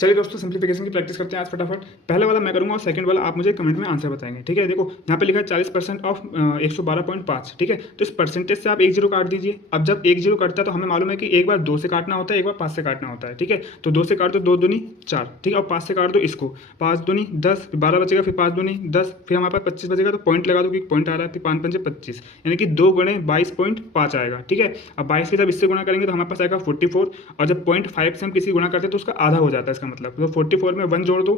चलिए दोस्तों, सिंप्लीफिकेशन की प्रैक्टिस करते हैं आज फटाफट। पहला वाला मैं करूंगा और सेकंड वाला आप मुझे कमेंट में आंसर बताएंगे, ठीक है। देखो यहाँ पे लिखा है 40% ऑफ 112.5, ठीक है। तो इस परसेंटेज से आप एक जीरो काट दीजिए। अब जब एक जीरो कटता है तो हमें मालूम है कि एक बार 2 से काटना होता है, एक बार 5 से काटना होता है, ठीक है। तो 2 से काट दो, 2 दूनी 4, ठीक है। और 5 से काट दो इसको, 5 दूनी 10, 12 बचेगा, फिर 5 दूनी 10, फिर हमारे पास 25 बचेगा। तो पॉइंट लगा दो कि पॉइंट आ रहा है, फिर 5 पंजे 25, यानी कि 2 गुणे 22.5 आएगा, ठीक है। अब 22 के जब इससे गुणा करेंगे तो हमारे पास आएगा 44, और जब 0.5 से हम किसी गुणा करते हैं तो उसका आधा हो जाता है इसका मतलब। तो 44 में 1 जोड़ दो,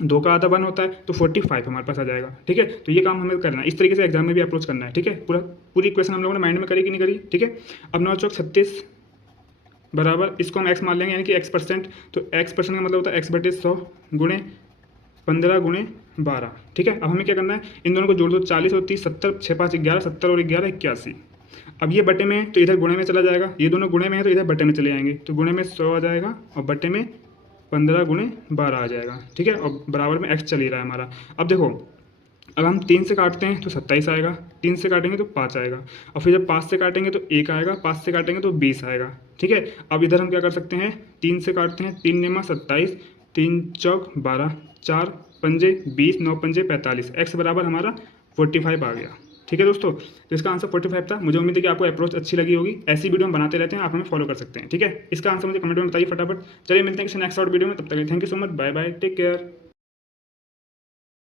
2 का आधा 1 होता है, तो 45 हमारे पास आ जाएगा, ठीक है। तो ये काम हमें करना है, इस तरीके से एग्जाम में भी अप्रोच करना है, ठीक है। पूरी इक्वेशन हम लोगों ने माइंड में करी कि नहीं करी, ठीक है। अब 9 चौक 36 बराबर, इसको हम x मान लेंगे, यानी कि x%। तो x% का मतलब होता है x/100 गुणे 15 गुणे 12, ठीक है। अब हमें क्या करना है, इन दोनों को जोड़ दो, 40 और 30 70, 6 5 11, 70 और 11 81। अब ये बटे में है तो इधर गुणे में चला जाएगा, ये दोनों गुणे में है तो इधर बटे में चले जाएंगे। तो गुणे में 100 आ जाएगा और बटे में 15 गुणे 12 आ जाएगा, ठीक है। और बराबर में x चल ही रहा है हमारा। अब देखो, अगर हम 3 से काटते हैं तो 27 आएगा, 3 से काटेंगे तो 5 आएगा, और फिर जब 5 से काटेंगे तो 1 आएगा, 5 से काटेंगे तो 20 आएगा, ठीक है। अब इधर हम क्या कर सकते हैं, 3 से काटते हैं, 3 नेमा 27, 3 चौक 12, 4 पंजे 20, 9 पंजे 45, x बराबर हमारा 45 आ गया, ठीक है दोस्तों। तो इसका आंसर 45 था। मुझे उम्मीद है कि आपको अप्रोच अच्छी लगी होगी। ऐसी वीडियो हम बनाते रहते हैं, आप हमें फॉलो कर सकते हैं, ठीक है। इसका आंसर मुझे कमेंट में बताइए फटाफट। चलिए मिलते हैं किसी नेक्स्ट वीडियो में, तब तक thank you so much, bye bye, take care.